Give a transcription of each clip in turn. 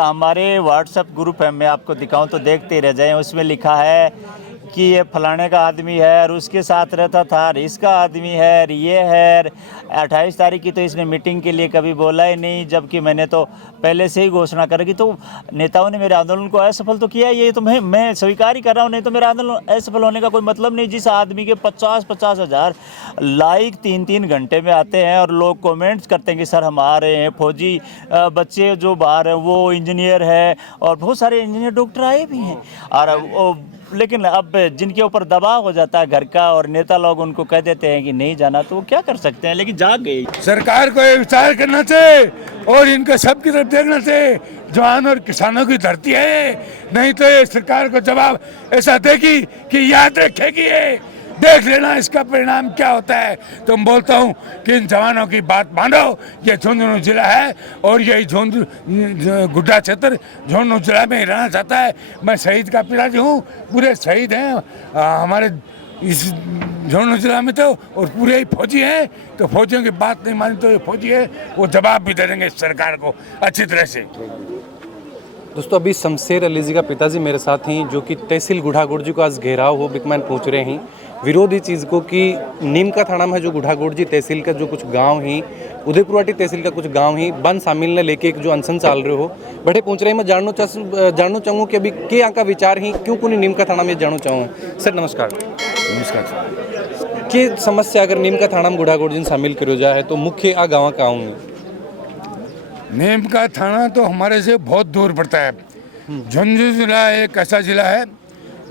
हमारे WhatsApp group है, मैं आपको दिखाऊं तो देखते रह जाएं। उसमें लिखा है कि ये फलाने का आदमी है और उसके साथ रहता था और इसका आदमी है और ये है। 28 तारीख की तो इसने मीटिंग के लिए कभी बोला ही नहीं, जबकि मैंने तो पहले से ही घोषणा कर रखी। तो नेताओं ने मेरे आंदोलन को असफल तो किया, ये तो मैं स्वीकार ही कर रहा हूँ। नहीं तो मेरा आंदोलन असफल होने का कोई मतलब नहीं। जिस आदमी के 50-50 हज़ार लाइक 3-3 घंटे में आते हैं और लोग कमेंट्स करते हैं कि सर हम आ रहे हैं, फौजी बच्चे जो बाहर हैं वो इंजीनियर है और बहुत सारे इंजीनियर डॉक्टर आए भी हैं। और लेकिन अब जिनके ऊपर दबाव हो जाता है घर का और नेता लोग उनको कह देते हैं कि नहीं जाना, तो वो क्या कर सकते हैं। लेकिन जाग गई सरकार को ये विचार करना चाहिए और इनको सबकी तरफ देखना चाहिए। जवान और किसानों की धरती है ये, नहीं तो ये सरकार को जवाब ऐसा देगी कि याद रखेगी ये। देख लेना इसका परिणाम क्या होता है। तो मैं बोलता हूँ कि इन जवानों की बात मानो। ये झुंझुनू जिला है और यही गुड्डा क्षेत्र झुंझुनू जिला में ही रहना चाहता है। मैं शहीद का पिताजी हूँ, पूरे शहीद हैं हमारे इस झुंझुनू जिला में तो, और पूरे ही फौजी हैं। तो फौजियों की बात नहीं मानी तो ये फौजी है, वो जवाब भी दे देंगे सरकार को अच्छी तरह से। दोस्तों अभी शमशेर अली जी का पिताजी मेरे साथ हैं, जो कि तहसील गुढ़ागुड़ जी को आज घेराव हो बिकमैन पहुंच रहे हैं। विरोध इस चीज़ को कि नीम का थाना में जो गुढ़ागुड़ जी तहसील का जो कुछ गांव हैं, उदयपुरवाटी तहसील का कुछ गांव हैं, बन शामिल ने लेके एक जो अनशन चाल रहे हो बड़े पहुंच रहे हैं। मैं जानना चाहूँगा कि अभी क्या यहाँ का विचार है, क्यों को नीम का थाना में जानना चाहूँगा। सर नमस्कार। नमस्कार। कि समस्या अगर नीम का थाना में गुढ़ागुड़ जी शामिल करो जाए तो मुख्य आ गाँव का होंगे। नीम का थाना तो हमारे से बहुत दूर पड़ता है। झुंझुनू जिला एक ऐसा जिला है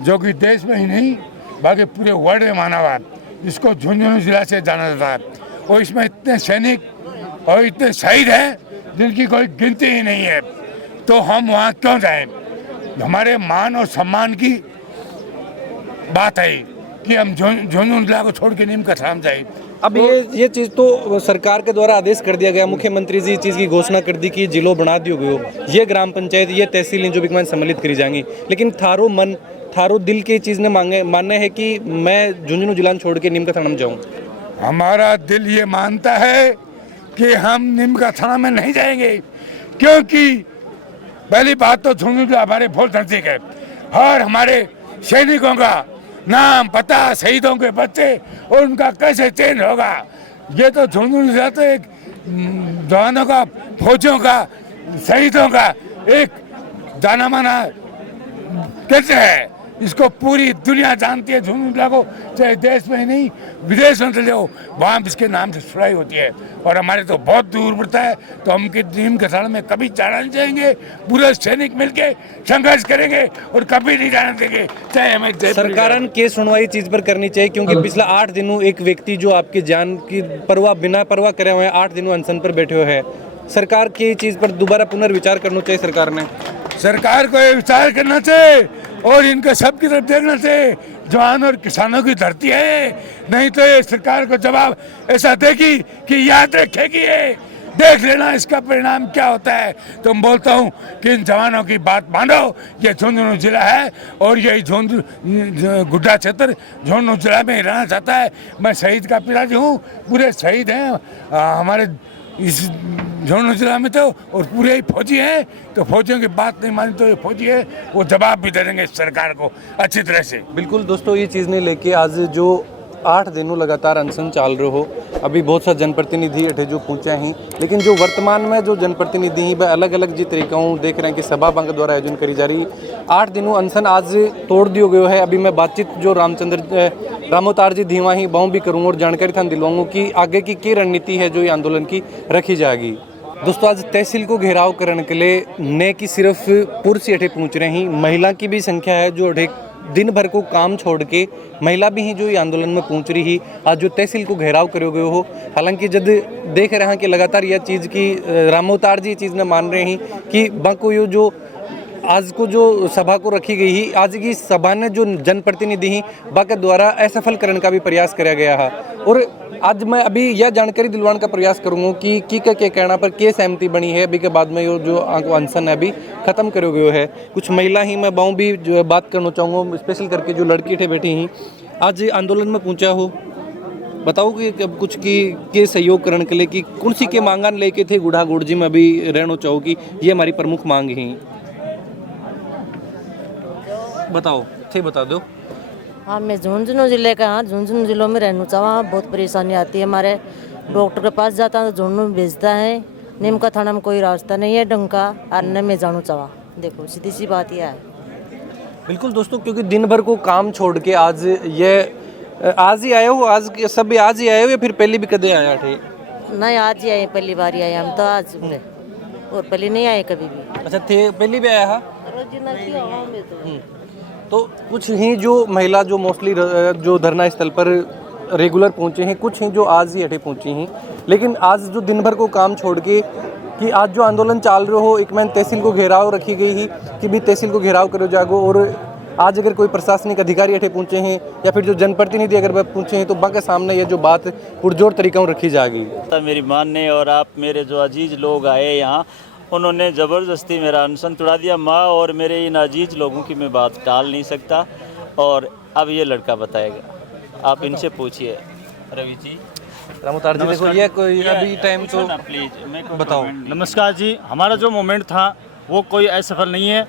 जो कि देश में ही नहीं बाकी पूरे वर्ल्ड में माना हुआ है, जिसको झुंझुनू जिला से जाना जाता है। और इसमें इतने सैनिक और इतने शहीद हैं जिनकी कोई गिनती ही नहीं है। तो हम वहाँ क्यों जाएं? हमारे मान और सम्मान की बात है कि हम झुंझुनू जिला को छोड़ के नीम का थाना जाए। अब ये चीज़ तो सरकार के द्वारा आदेश कर दिया गया, मुख्यमंत्री जी इस चीज़ की घोषणा कर दी कि जिलों बना दियो गयो, ये ग्राम पंचायत ये तहसीलें जो भी सम्मिलित करी जाएंगी। लेकिन थारो दिल की चीज़ ने मानना है कि मैं झुंझुनू जिला छोड़ के नीम का थाना में जाऊँ। हमारा दिल ये मानता है कि हम नीम का थाना में नहीं जाएंगे, क्योंकि पहली बात तो झुंझुनू जिला हमारे बहुत नजदीक है और हमारे सैनिकों का नाम पता, शहीदों के बच्चे और उनका कैसे चेंज होगा। ये तो झुंझुनू जिला तो एक जवानों का, फौजियों का, शहीदों का एक जाना माना कैसे है। इसको पूरी दुनिया जानती है झुंझुनू जिला को, चाहे देश में ही नहीं विदेश में चले हो, वहाँ इसके नाम से सुनाई होती है। और हमारे तो बहुत दूर पड़ता है, तो हम नीम के थाना में कभी जाना नहीं चाहेंगे। पूरे सैनिक मिलके संघर्ष करेंगे और कभी नहीं जाने देंगे, चाहे हमें सरकार के सुनवाई चीज पर करनी चाहिए। क्योंकि पिछला 8 दिनों एक व्यक्ति जो आपकी जान की परवाह बिना परवाह करे हुए 8 दिनों अनशन पर बैठे हुए हैं। सरकार की चीज पर दोबारा पुनर्विचार करना चाहिए। सरकार को ये विचार करना चाहिए और इनको सबकी तरफ देखना चाहिए। जवान और किसानों की धरती है ये, नहीं तो ये सरकार को जवाब ऐसा देगी कि याद रखेगी ये। देख लेना इसका परिणाम क्या होता है। तो मैं बोलता हूँ कि इन जवानों की बात मानो। ये झुंझुनू जिला है और यही गुड्डा क्षेत्र झुंझुनू जिला में ही रहना चाहता है। मैं शहीद का पिताजी हूँ, पूरे शहीद हैं हमारे इस झुंझुनू जिला में तो, और पूरे ही फौजी हैं। तो फौजियों की बात नहीं मानी तो ये फौजी है, वो जवाब भी दे देंगे सरकार को अच्छी तरह से। बिल्कुल दोस्तों, ये चीज़ ने लेके आज जो 8 दिनों लगातार अनशन चाल रहे हो, अभी बहुत सा जनप्रतिनिधि अठे जो पहुँचे हैं। लेकिन जो वर्तमान में जो जनप्रतिनिधि हैं वह अलग अलग जी तरीकों देख रहे हैं कि सभा बंग द्वारा आयोजन करी जा रही। 8 दिनों अनशन आज तोड़ दियो गयो है। अभी मैं बातचीत जो रामोतार जी धीमा ही बाहू भी करूँगा और जानकारी थान दिलवाऊंगा कि आगे की क्या रणनीति है जो ये आंदोलन की रखी जाएगी। दोस्तों आज तहसील को घेराव करने के लिए न कि सिर्फ पुरुष अठे पहुँच रहे हैं, महिला की भी संख्या है जो अठे दिन भर को काम छोड़ के महिला भी हैं जो ये आंदोलन में पहुंच रही है। आज जो तहसील को घेराव करो गए हो, हालांकि जब देख रहे हैं कि लगातार यह चीज़ की रामोतार जी चीज़ ने मान रहे हैं कि बाको यो जो आज को जो सभा को रखी गई है, आज की सभा ने जो जनप्रतिनिधि हैं बाके द्वारा असफल करने का भी प्रयास किया गया है। और आज मैं अभी यह जानकारी दिलवाने का प्रयास करूंगा कि क्या कहना पर क्या सहमति बनी है। अभी के बाद में ये जो अनशन है अभी खत्म करो गयो है। कुछ महिला ही मैं बाहू भी जो बात करना चाहूँगा, स्पेशल करके जो लड़की थे बैठी हैं आज आंदोलन में पहुँचा हो। बताओ कि अब कुछ की के सहयोग करने के लिए कि कौन सी के मांगान लेके थे गुढ़ा गुड़जी में अभी रहना चाहो कि ये हमारी प्रमुख मांग ही बताओ थे बता दो। हाँ, मैं झुंझुनू जिले का हाँ, झुंझुनू जिलों में रहना चाहूँ। बहुत परेशानी आती है, हमारे डॉक्टर के पास जाता है तो झुंझुनू भेजता है। नीमका थाना में कोई रास्ता नहीं है ढंग का, और न मैं जानू चाहूँ। देखो सीधी सी बात यह है। बिल्कुल दोस्तों, क्योंकि दिन भर को काम छोड़ के आज ही आए हो, सब आज ही आए हो या फिर पहले भी कदे आया थे? नहीं, आज ही आए, पहली बार ही आए हम तो आज में, और पहले नहीं आए कभी भी। अच्छा थे पहले भी आया है। तो कुछ ही जो महिला जो मोस्टली जो धरना स्थल पर रेगुलर पहुंचे हैं, कुछ हैं जो आज ही हटे पहुंची हैं, लेकिन आज जो दिन भर को काम छोड़ के कि आज जो आंदोलन चाल रहे हो, एक मैंने तहसील को घेराव रखी गई ही कि भी तहसील को घेराव करो जागो, और आज अगर कोई प्रशासनिक अधिकारी हटे पहुंचे हैं या फिर जो जनप्रतिनिधि अगर पहुंचे हैं तो बाकी सामने ये जो बात पुरजोर तरीका रखी जाएगी। मेरी मानने और आप मेरे जो अजीज लोग आए यहाँ, उन्होंने ज़बरदस्ती मेरा अनशन तुड़ा दिया। माँ और मेरे इन अजीज लोगों की मैं बात टाल नहीं सकता, और अब ये लड़का बताएगा, आप इनसे पूछिए। रवि जी, रामोतार जी, देखो ये कोई अभी टाइम तो प्लीज बताओ। नमस्कार जी, हमारा जो मोमेंट था वो कोई असफल नहीं है।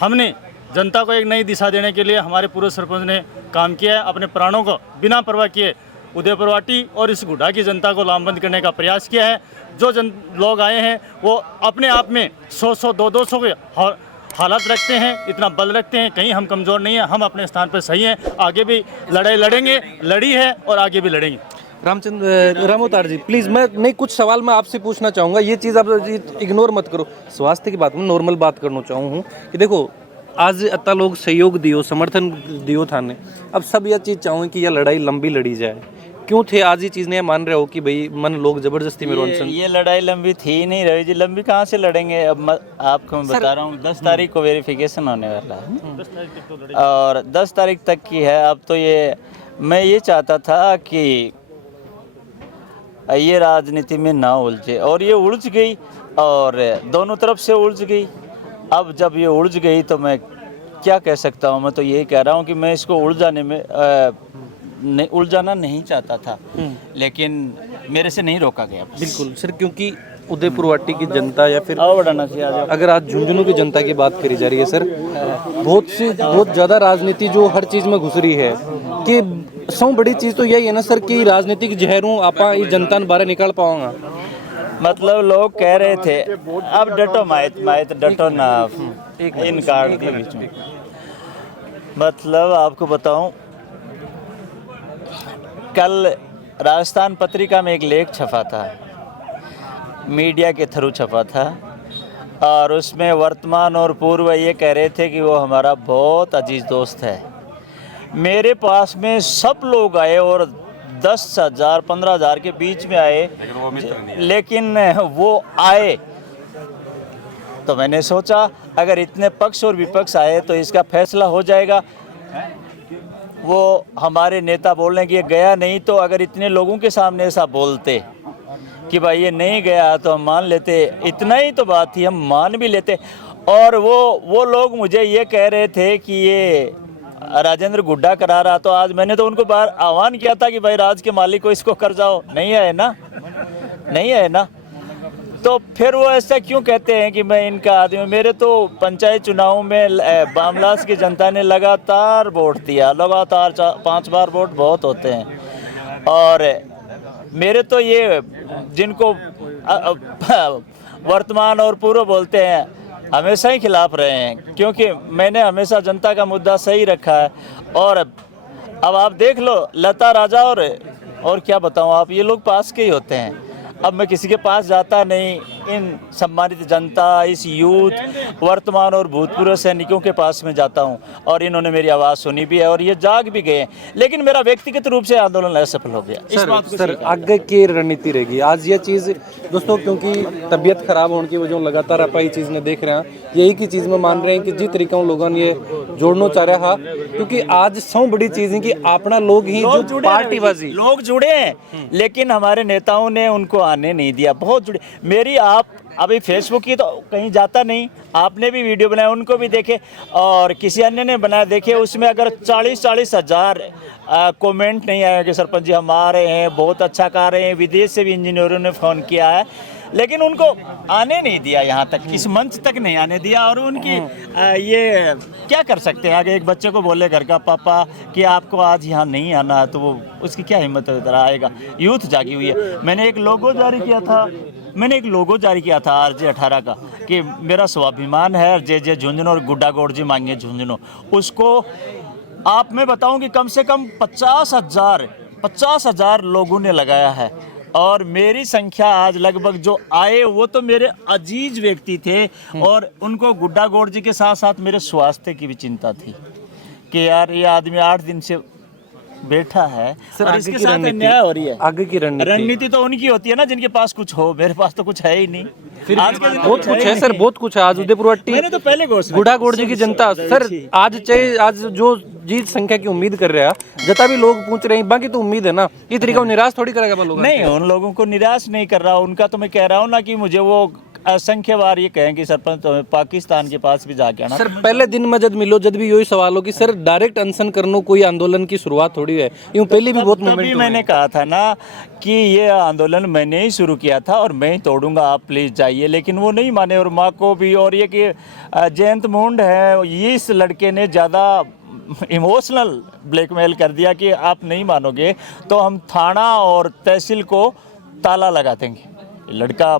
हमने जनता को एक नई दिशा देने के लिए हमारे पूर्व सरपंच ने काम किया है, अपने प्राणों को बिना परवाह किए उदयपुरवाटी और इस गुड्डा की जनता को लामबंद करने का प्रयास किया है। जो लोग आए हैं वो अपने आप में 100 200 के हालात रखते हैं, इतना बल रखते हैं, कहीं हम कमज़ोर नहीं हैं, हम अपने स्थान पर सही हैं, आगे भी लड़ाई लड़ेंगे, लड़ी है और आगे भी लड़ेंगे। रामोतार जी प्लीज़, मैं नहीं कुछ सवाल मैं आपसे पूछना चाहूँगा, ये चीज़ आप इग्नोर मत करो। स्वास्थ्य की बात में नॉर्मल बात करना चाहूँ कि देखो आज इतना लोग सहयोग दियो, समर्थन दियो थाने, अब सब यह चीज़ चाहूँ कि यह लड़ाई लंबी लड़ी जाए, क्यों थे आज ये चीज़ नहीं मान रहे हो कि भाई मन लोग जबरदस्ती में ये लड़ाई लंबी थी नहीं रवि जी, लंबी कहाँ से लड़ेंगे। अब आपको मैं बता रहा हूँ, 10 तारीख को वेरिफिकेशन होने वाला है और 10 तारीख तक की है। अब तो मैं ये चाहता था कि ये राजनीति में ना उलझे, और ये उलझ गई और दोनों तरफ से उलझ गई। अब जब ये उलझ गई तो मैं क्या कह सकता हूँ। मैं तो यही कह रहा हूँ कि मैं इसको उलझाने में उलझाना नहीं चाहता था, लेकिन मेरे से नहीं रोका गया। बिल्कुल सर, क्योंकि उदयपुरवाटी की जनता या फिर चाहिए अगर आज झुंझुनू की जनता की बात करी जा रही है सर, बहुत ज़्यादा राजनीति जो हर चीज़ में घुस रही है कि सब बड़ी चीज़ तो यही है ना सर कि राजनीतिक जहरों आपा इस जनता ने बाहर निकाल पाऊंगा। मतलब लोग कह रहे थे अब डटो माइत डटो ना, इन कार्ड के बीच में। मतलब आपको बताऊं, कल राजस्थान पत्रिका में एक लेख छपा था, मीडिया के थ्रू छपा था, और उसमें वर्तमान और पूर्व ये कह रहे थे कि वो हमारा बहुत अजीज दोस्त है। मेरे पास में सब लोग आए और 10,000 15,000 के बीच में आए, लेकिन वो आए तो मैंने सोचा अगर इतने पक्ष और विपक्ष आए तो इसका फैसला हो जाएगा। वो हमारे नेता बोल रहे हैं कि ये गया नहीं, तो अगर इतने लोगों के सामने ऐसा बोलते कि भाई ये नहीं गया तो हम मान लेते, इतना ही तो बात थी, हम मान भी लेते। और वो लोग मुझे ये कह रहे थे कि ये राजेंद्र गुड्डा करा रहा, तो आज मैंने तो उनको बाहर आह्वान किया था कि भाई राज के मालिक को इसको कर जाओ, नहीं है ना, नहीं है ना। तो फिर वो ऐसा क्यों कहते हैं कि मैं इनका आदमी हूँ। मेरे तो पंचायत चुनाव में बामलास की जनता ने लगातार वोट दिया, लगातार 5 बार वोट बहुत होते हैं, और मेरे तो ये जिनको वर्तमान और पूर्व बोलते हैं हमेशा ही खिलाफ रहे हैं, क्योंकि मैंने हमेशा जनता का मुद्दा सही रखा है। और अब आप देख लो, लता राजा और क्या बताऊं, आप ये लोग पास के ही होते हैं। अब मैं किसी के पास जाता नहीं, इन सम्मानित जनता, इस यूथ, वर्तमान और भूतपूर्व सैनिकों के पास में जाता हूं, और इन्होंने मेरी आवाज़ सुनी भी है और ये जाग भी गए। लेकिन मेरा व्यक्तिगत रूप से आंदोलन असफल हो गया। इस बात को सर आगे की रणनीति रहेगी आज ये चीज़ दोस्तों, क्योंकि तबीयत खराब होने की वजह लगातार आप ये चीज़ ने देख रहे हैं, यही की चीज़ में मान रहे हैं कि जिस तरीका लोगों ने ये जोड़ना चाह रहा, क्योंकि आज सब बड़ी चीज़ है कि अपना लोग ही जो पार्टीबाजी लोग जुड़े हैं, लेकिन हमारे नेताओं ने उनको आने नहीं दिया। बहुत जुड़े, मेरी आप अभी फेसबुक की तो कहीं जाता नहीं, आपने भी वीडियो बनाया उनको भी देखे और किसी अन्य ने बनाया देखे, उसमें अगर 40-40 हज़ार कमेंट नहीं आए कि सरपंच जी हम आ रहे हैं, बहुत अच्छा कर रहे हैं, विदेश से भी इंजीनियरों ने फ़ोन किया है, लेकिन उनको आने नहीं दिया, यहाँ तक इस मंच तक नहीं आने दिया। और उनकी ये क्या कर सकते हैं, आगे एक बच्चे को बोले घर का पापा कि आपको आज यहाँ नहीं आना है, तो वो उसकी क्या हिम्मत आएगा। यूथ जागी हुई है। मैंने एक लोगो जारी किया था RJ18 का कि मेरा स्वाभिमान है जे झुंझुनू और गुड्डा गौड़ जी मांगे झुंझुनू, उसको आप मैं बताऊं कि कम से कम 50,000 लोगों ने लगाया है। और मेरी संख्या आज लगभग जो आए वो तो मेरे अजीज व्यक्ति थे, और उनको गुड्डा गौड़ जी के साथ साथ मेरे स्वास्थ्य की भी चिंता थी कि यार ये आदमी 8 दिन से बैठा है सर, और इसके साथ अन्याय हो रही है। आगे की रणनीति तो उनकी होती है ना जिनके पास कुछ हो, मेरे पास तो कुछ है ही नहीं। फिर आज के दिन बहुत कुछ है सर, बहुत कुछ है। आज उदयपुरवट्टी मैंने तो पहले घोषणा गुड्डा गौड़ जी की जनता सर आज चाहे आज जो जीत संख्या की उम्मीद कर रहा है, जता भी लोग पूछ रहे हैं, बाकी तो उम्मीद है ना, ये तरीका निराश थोड़ी करेगा लोग। नहीं, उन लोगों को निराश नहीं कर रहा, उनका तो मैं कह रहा हूँ ना कि मुझे वो असंख्यवार ये कहें कि सरपंच तो पाकिस्तान के पास भी जाके आना। सर पहले दिन में जब मिलो जब भी यही सवाल हो कि सर डायरेक्ट अनशन करना कोई आंदोलन की शुरुआत थोड़ी है, यूं पहले भी बहुत तभी मोमेंट मैंने कहा था ना कि ये आंदोलन मैंने ही शुरू किया था और मैं ही तोड़ूंगा, आप प्लीज़ जाइए, लेकिन वो नहीं माने। और माँ को भी, और ये कि जयंत मुंड है, ये इस लड़के ने ज़्यादा इमोशनल ब्लैकमेल कर दिया कि आप नहीं मानोगे तो हम थाना और तहसील को ताला लगा देंगे। लड़का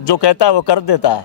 जो कहता है वो कर देता है।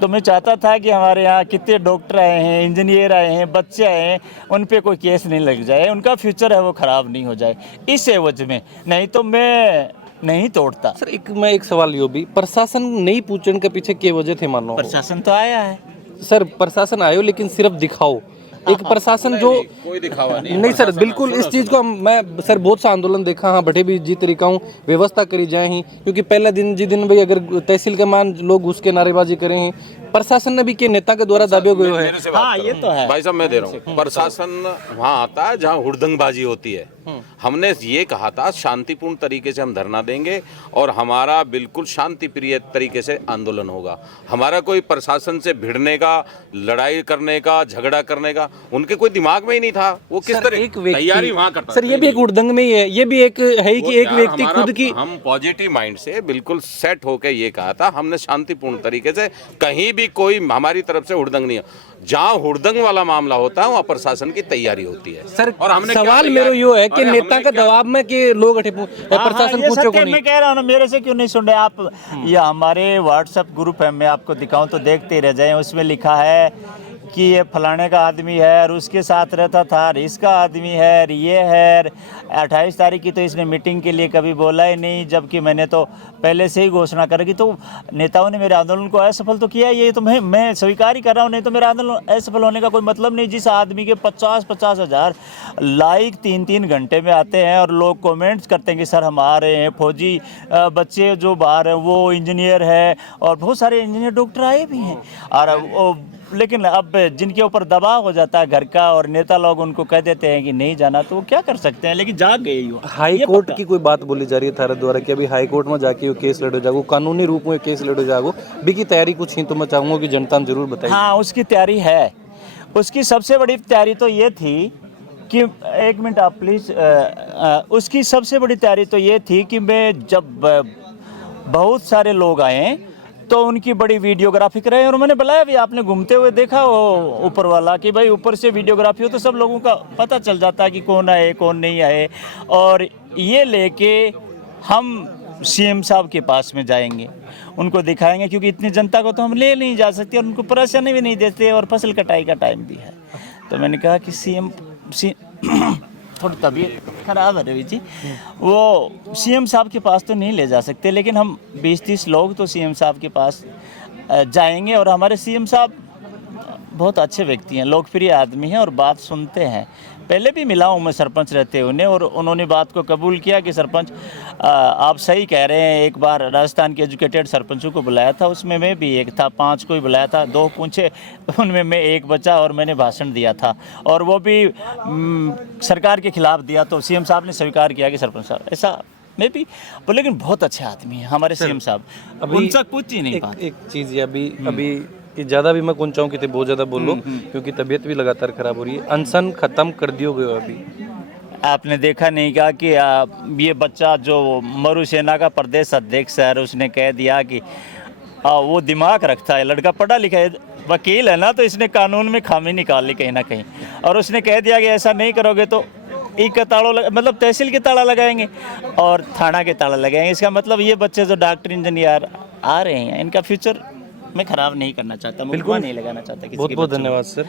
तो मैं चाहता था कि हमारे यहाँ कितने डॉक्टर आए हैं, इंजीनियर आए हैं, बच्चे आए हैं, उन पे कोई केस नहीं लग जाए, उनका फ्यूचर है वो ख़राब नहीं हो जाए इस एवज में, नहीं तो मैं नहीं तोड़ता। सर मैं एक सवाल यो भी, प्रशासन नहीं पूछने के पीछे क्या वजह थे मानो? प्रशासन तो आया है सर, प्रशासन आयो लेकिन सिर्फ दिखाओ, एक प्रशासन जो कोई दिखावा नहीं सर, बिल्कुल इस चीज़ को मैं सर बहुत सा आंदोलन देखा हाँ, बटे भी जी तरीका हूँ व्यवस्था करी जाए ही, क्योंकि पहले दिन जिस दिन भाई अगर तहसील के मान लोग घुस के नारेबाजी करें ही, प्रशासन ने भी के नेता के द्वारा दावे गए है। हाँ ये तो है भाई साहब, मैं दे रहा हूँ, प्रशासन वहाँ आता है जहाँ हुड़दंगबाजी होती है। हमने ये कहा था शांतिपूर्ण तरीके से हम धरना देंगे और हमारा बिल्कुल शांति प्रिय तरीके से आंदोलन होगा। हमारा कोई प्रशासन से भिड़ने का, लड़ाई करने का, झगड़ा करने का उनके कोई दिमाग में ही नहीं था। वो किस तरह तैयारी वहाँ करता सर, ये भी एक हुड़दंग में ही है, ये भी एक है ही कि एक व्यक्ति खुद की, हम पॉजिटिव माइंड से बिल्कुल सेट होके ये कहा था, हमने शांतिपूर्ण तरीके से, कहीं भी कोई हमारी तरफ से हुड़दंग नहीं है। जहाँ हुड़दंग वाला मामला होता है वहाँ प्रशासन की तैयारी होती है। सर और हमने सवाल मेरा यो है कि नेता का दबाव में कि लोग प्रशासन पूछो को नहीं। मैं कह रहा हूँ ना, मेरे से क्यों नहीं सुन रहे आप? ये हमारे व्हाट्सएप ग्रुप है, मैं आपको दिखाऊं तो देखते ही रह जाएं। उसमें लिखा है कि ये फलाने का आदमी है और उसके साथ रहता था, इसका आदमी है, ये है। 28 तारीख की तो इसने मीटिंग के लिए कभी बोला ही नहीं, जबकि मैंने तो पहले से ही घोषणा करी। तो नेताओं ने मेरे आंदोलन को असफल तो किया, ये तो मैं स्वीकार ही कर रहा हूँ, नहीं तो मेरा आंदोलन असफल होने का कोई मतलब नहीं। जिस आदमी के 50-50 हज़ार लाइक 3-3 घंटे में आते हैं और लोग कमेंट्स करते हैं कि सर हम आ रहे हैं, फौजी बच्चे जो बाहर हैं वो इंजीनियर है, और बहुत सारे इंजीनियर डॉक्टर आए भी हैं। और लेकिन अब जिनके ऊपर दबाव हो जाता है घर का और नेता लोग उनको कह देते हैं कि नहीं जाना, तो वो क्या कर सकते हैं, लेकिन जाग गए ही। हाई कोर्ट की कोई बात बोली जा रही है थारे द्वारा कि अभी हाई कोर्ट में जाके वो केस लड़ो जागो, कानूनी रूप में केस लड़ो जागो, भी की तैयारी कुछ ही तो मैं चाहूँगा कि जनता जरूर बताइए। हाँ, उसकी तैयारी है। उसकी सबसे बड़ी तैयारी तो ये थी कि, एक मिनट आप प्लीज़, उसकी सबसे बड़ी तैयारी तो ये थी कि मैं जब बहुत सारे लोग आए तो उनकी बड़ी वीडियोग्राफी कराई, और मैंने बुलाया भी, आपने घूमते हुए देखा वो ऊपर वाला कि भाई ऊपर से वीडियोग्राफी हो तो सब लोगों का पता चल जाता है कि कौन आए कौन नहीं आए। और ये लेके हम सीएम साहब के पास में जाएंगे, उनको दिखाएंगे, क्योंकि इतनी जनता को तो हम ले नहीं जा सकते और उनको परेशानी भी नहीं देते, और फसल कटाई का टाइम भी है। तो मैंने कहा कि सीएम थोड़ी तबीयत खराब है रवि जी, वो सीएम साहब के पास तो नहीं ले जा सकते, लेकिन हम 20-30 लोग तो सीएम साहब के पास जाएंगे। और हमारे सीएम साहब बहुत अच्छे व्यक्ति हैं, लोकप्रिय आदमी हैं और बात सुनते हैं। पहले भी मिला हूँ मैं सरपंच रहते उन्हें, और उन्होंने बात को कबूल किया कि सरपंच आप सही कह रहे हैं। एक बार राजस्थान के एजुकेटेड सरपंचों को बुलाया था, उसमें मैं भी एक था, 5 को ही बुलाया था, 2 पूछे, उनमें मैं एक बचा और मैंने भाषण दिया था, और वो भी सरकार के खिलाफ दिया। तो सीएम साहब ने स्वीकार किया कि सरपंच साहब ऐसा मैं भी वो, लेकिन बहुत अच्छे आदमी है हमारे सीएम साहब, उनसे कुछ ही नहीं बात। एक चीज़ ये अभी कि ज़्यादा भी मैं कौन चाहूँ कि बहुत ज़्यादा बोलो, क्योंकि तबीयत भी लगातार खराब हो रही है। अनशन ख़त्म कर दियो गए अभी? आपने देखा नहीं क्या कि ये बच्चा जो मरु सेना का प्रदेश अध्यक्ष है, उसने कह दिया कि वो दिमाग रखता है, लड़का पढ़ा लिखा है, वकील है ना, तो इसने कानून में खामी निकाल ली कहीं ना कहीं, और उसने कह दिया कि ऐसा नहीं करोगे तो एक का ताला मतलब तहसील के ताला लगाएंगे और थाना के ताला लगाएंगे। इसका मतलब ये बच्चे जो डॉक्टर इंजीनियर आ रहे हैं, इनका फ्यूचर मैं खराब नहीं करना चाहता, बिल्कुल नहीं लगाना चाहता किसी बहुत के बहुत बच्चों धन्यवाद सर।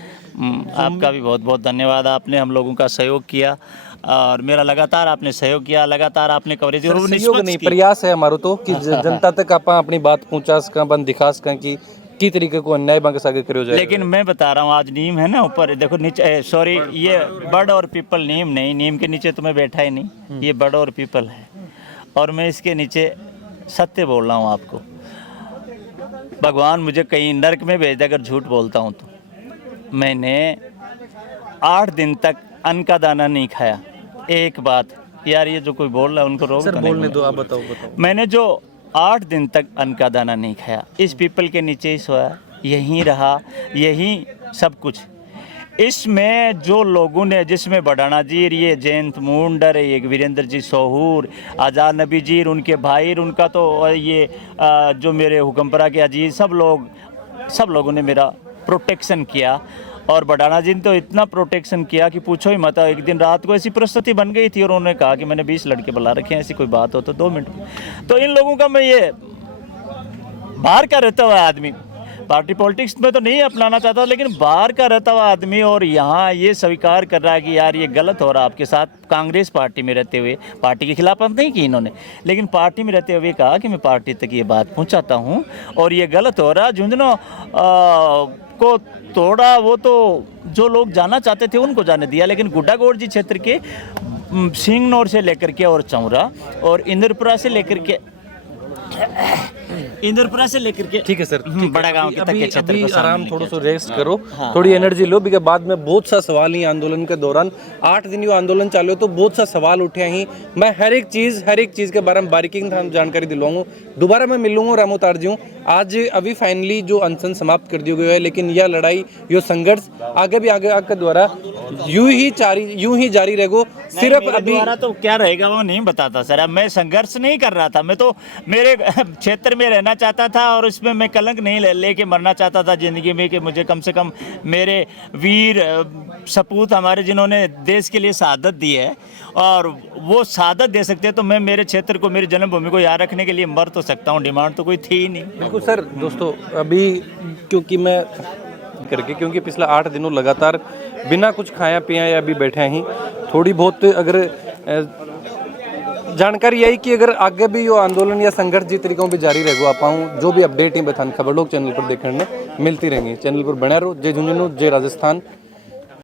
आपका भी बहुत बहुत धन्यवाद, आपने हम लोगों का सहयोग किया और मेरा लगातार आपने सहयोग किया, लगातार आपने कवरेज और सहयोग निष्पक्ष नहीं, की। प्रयास है हमारो तो कि जनता तक आप अपनी बात पहुंचा सकें, बन दिखा सकें कि की तरीके को अन्याय बांग आगे करो जाए। लेकिन मैं बता रहा हूँ, आज नीम है ना ऊपर, देखो नीचे, सॉरी ये बड़ और पीपल, नीम नहीं, नीम के नीचे तो मैं बैठा ही नहीं, ये बड़ और पीपल है, और मैं इसके नीचे सत्य बोल रहा हूँ आपको। भगवान मुझे कहीं नरक में भेज दे अगर झूठ बोलता हूँ तो। मैंने 8 दिन तक अन्न का दाना नहीं खाया। एक बात यार, ये जो कोई बोल रहा है उनको रोक सर तो नहीं बोलने दो, बोलना। आप बताओ। मैंने जो 8 दिन तक अन्न का दाना नहीं खाया, इस पीपल के नीचे ही सोया, यहीं रहा, यहीं सब कुछ। इसमें जो लोगों ने, जिसमें बडाना जी, ये जयंत मुंडर, ये वीरेंद्र जी सोहूर, आज़ाद नबी जी, उनके भाई, उनका तो ये जो मेरे हुक्मपरा के अजीज, सब लोगों ने मेरा प्रोटेक्शन किया। और बडाना जी ने तो इतना प्रोटेक्शन किया कि पूछो ही मत। एक दिन रात को ऐसी परिस्थिति बन गई थी और उन्होंने कहा कि मैंने 20 लड़के बुला रखे हैं, ऐसी कोई बात हो तो 2 मिनट। तो इन लोगों का, मैं ये बाहर का रहता हुआ आदमी, पार्टी पॉलिटिक्स में तो नहीं अपनाना चाहता, लेकिन बाहर का रहता हुआ आदमी और यहाँ ये स्वीकार कर रहा है कि यार ये गलत हो रहा है आपके साथ। कांग्रेस पार्टी में रहते हुए, पार्टी के खिलाफ नहीं की इन्होंने, लेकिन पार्टी में रहते हुए कहा कि मैं पार्टी तक ये बात पहुँचाता हूँ और ये गलत हो रहा है। झुंझुनू को तोड़ा, वो तो जो लोग जाना चाहते थे उनको जाने दिया, लेकिन गुड्डागोड़ जी क्षेत्र के सिंगनौर से लेकर के और चौरा और इंद्रपुरा से लेकर के ठीक है सर, बड़ा गांव के तक के क्षेत्र अभी को शामिल आराम, नहीं थोड़ा किया। सा रेस्ट करो, थोड़ी एनर्जी लो, बिकॉज बाद में बहुत सा सवाल ही आंदोलन के दौरान 8 दिन यो आंदोलन चालू है तो बहुत सा सवाल उठे ही। मैं हर एक चीज़ के बारे में बारीकी से जानकारी दिलवाऊंगा। दोबारा मैं मिलूंगा रामू तारजी हूँ। आज अभी फाइनली जो अनशन समाप्त कर दिया गया है, लेकिन यह लड़ाई, यो संघर्ष आगे भी आगे द्वारा यूं ही जारी रहेगा। सिर्फ अभी द्वारा तो क्या रहेगा वो नहीं बताता सर। अब मैं संघर्ष नहीं कर रहा था, मैं तो मेरे क्षेत्र में रहना चाहता था और उसमें मैं कलंक नहीं लेके मरना चाहता था ज़िंदगी में, कि मुझे कम से कम मेरे वीर सपूत हमारे जिन्होंने देश के लिए शहादत दी है और वो शहादत दे सकते हैं, तो मैं मेरे क्षेत्र को, मेरी जन्मभूमि को याद रखने के लिए मर तो सकता हूँ। डिमांड तो कोई थी ही नहीं। बिल्कुल सर। दोस्तों अभी क्योंकि पिछला 8 दिनों लगातार बिना कुछ खाया पिया या अभी बैठे ही, थोड़ी बहुत अगर जानकारी आई कि अगर आगे भी यो आंदोलन या संघर्ष जी तरीकों भी जारी रहेगा, आप जो भी अपडेट ही बथान खबर लोग चैनल पर देखने मिलती रहेंगी। चैनल पर बने रहो। जय झुंझुनू, जय राजस्थान।